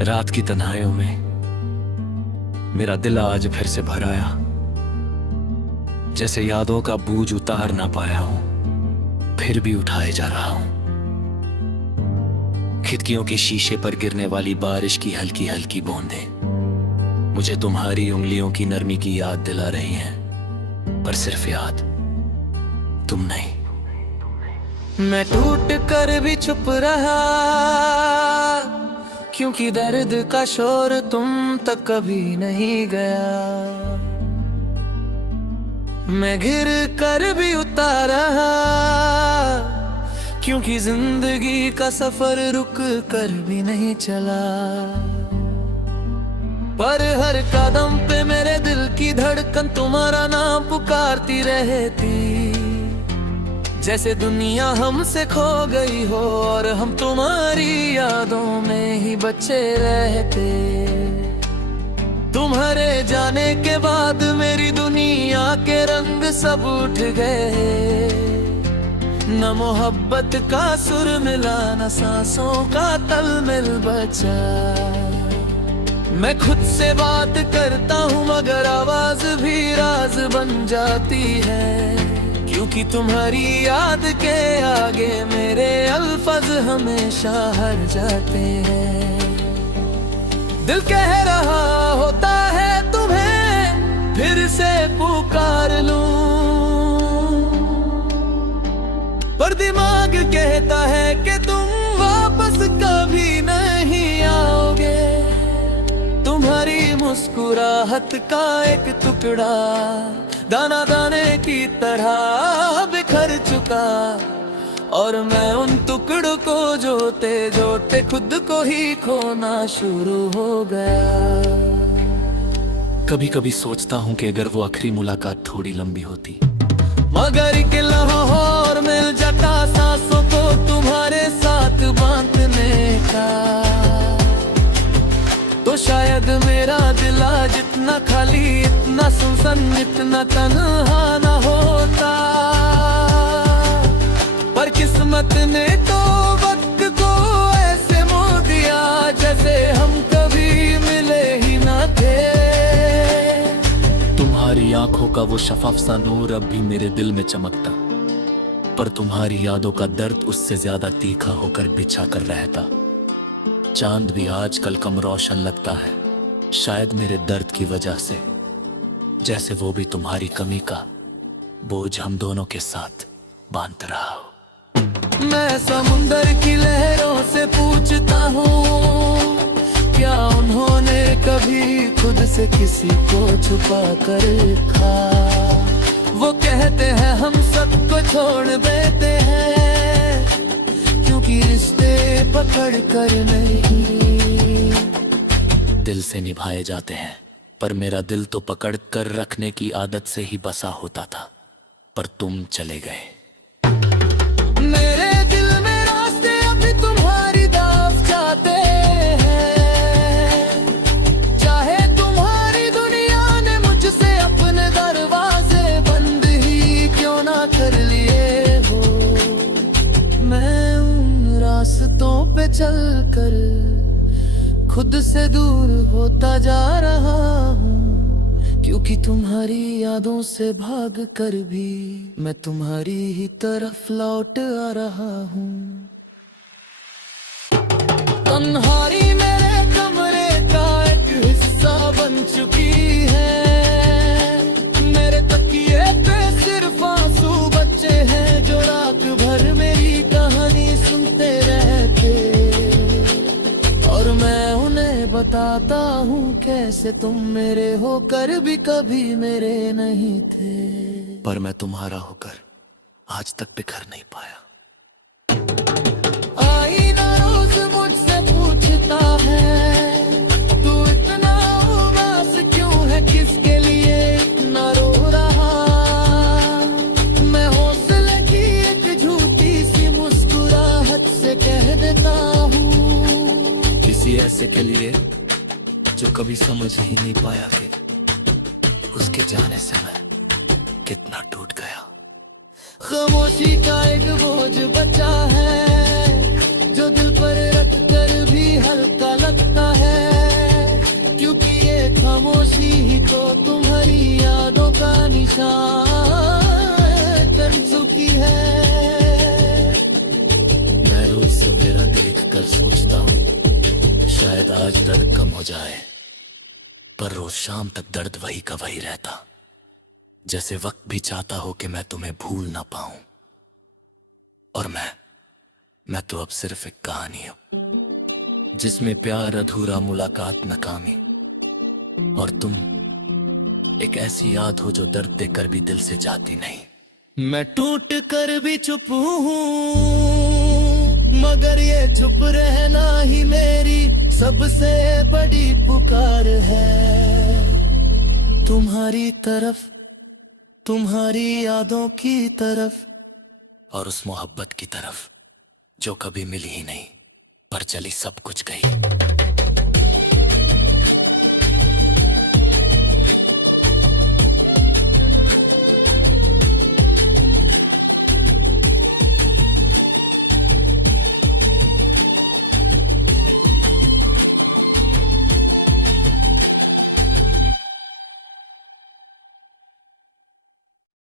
रात की तन्हाइयों में मेरा दिल आज फिर से भर आया, जैसे यादों का बोझ उतार ना पाया हूं, फिर भी उठाए जा रहा हूं। खिड़कियों के शीशे पर गिरने वाली बारिश की हल्की हल्की बूंदें मुझे तुम्हारी उंगलियों की नरमी की याद दिला रही हैं, पर सिर्फ याद, तुम नहीं। मैं टूट कर भी चुप रहा, क्योंकि दर्द का शोर तुम तक कभी नहीं गया। मैं घिर कर भी उतारा, क्योंकि जिंदगी का सफर रुक कर भी नहीं चला। पर हर कदम पे मेरे दिल की धड़कन तुम्हारा नाम पुकारती रहती, जैसे दुनिया हमसे खो गई हो और हम तुम्हारी यादों में ही बचे रहते। तुम्हारे जाने के बाद मेरी दुनिया के रंग सब उठ गए, न मोहब्बत का सुर मिला, न सांसों का तालमेल बचा। मैं खुद से बात करता हूँ मगर आवाज भी राज बन जाती है, क्योंकि तुम्हारी याद के आगे मेरे अल्फाज हमेशा हार जाते हैं। दिल कह रहा होता है तुम्हें फिर से पुकार लूं, पर दिमाग कहता है कि तुम वापस कभी नहीं आओगे। तुम्हारी मुस्कुराहट का एक टुकड़ा दाना दाने की तरह बिखर चुका, और मैं उन टुकड़ों को जोते जोते खुद को ही खोना शुरू हो गया। कभी कभी सोचता हूँ कि अगर वो आखिरी मुलाकात थोड़ी लंबी होती, मगर एक लाहौर मिल जाता सांसों को तुम्हारे साथ बांधने का, तो शायद मेरा दिल आज इतना खाली, इतना सुनसान, इतना तन्हा न होता। पर किस्मत ने तो वक्त को ऐसे मोड़ दिया, जैसे हम कभी मिले ही ना थे। तुम्हारी आंखों का वो शफाफ सा नूर अब भी मेरे दिल में चमकता, पर तुम्हारी यादों का दर्द उससे ज्यादा तीखा होकर बिछा कर रहता। चांद भी आजकल कम रोशन लगता है, शायद मेरे दर्द की वजह से, जैसे वो भी तुम्हारी कमी का बोझ हम दोनों के साथ बांध रहा हो। मैं समुंदर की लहरों से पूछता हूँ, क्या उन्होंने कभी खुद से किसी को छुपा कर रखा? वो कहते हैं हम सबको छोड़ देते हैं, क्योंकि रिश्ते पकड़ कर नहीं दिल से निभाए जाते हैं। पर मेरा दिल तो पकड़ कर रखने की आदत से ही बसा होता था, पर तुम चले गए। मेरे दिल में रास्ते अभी तुम्हारी दाव जाते हैं, चाहे तुम्हारी दुनिया ने मुझसे अपने दरवाजे बंद ही क्यों ना कर लिए हो। मैं उन रास्तों पे चलकर खुद से दूर होता जा रहा हूँ, क्योंकि तुम्हारी यादों से भाग कर भी मैं तुम्हारी ही तरफ लौट आ रहा हूँ। तन्हाई मेरे कमरे का एक हिस्सा बन चुकी है, मेरे तकिए पे सिर्फ आंसू बचे हैं, जो रात भर मेरी कहानी सुनते रहते, और मैं उन्हें बताता हूँ कैसे तुम मेरे होकर भी कभी मेरे नहीं थे। पर मैं तुम्हारा होकर आज तक बिखर नहीं पाया। आईना रोज मुझसे पूछता है, तू इतना उदास क्यों है, किसके लिए इतना रो रहा? मैं हौसले की एक झूठी सी मुस्कुराहट से कह देता हूँ, किसी ऐसे के लिए जो कभी समझ ही नहीं पाया कि उसके जाने से मैं कितना टूट गया। खामोशी का एक बोझ बचा है, जो दिल पर रख कर भी हल्का लगता है। शायद कर चुकी है। मैं रोज सवेरा देख कर सोचता हूँ शायद आज दर्द कम हो जाए, पर रोज शाम तक दर्द वही का वही रहता। जैसे वक्त भी चाहता हो कि मैं तुम्हें भूल ना पाऊं। और मैं तो अब सिर्फ एक कहानी हूं जिसमें प्यार अधूरा, मुलाकात नाकामी, और तुम एक ऐसी याद हो जो दर्द देकर भी दिल से जाती नहीं। मैं टूट कर भी चुप हूं, मगर ये चुप रहना ही मेरी सबसे बड़ी पुकार है। तुम्हारी तरफ, तुम्हारी यादों की तरफ, और उस मोहब्बत की तरफ जो कभी मिली ही नहीं, पर चली सब कुछ गई।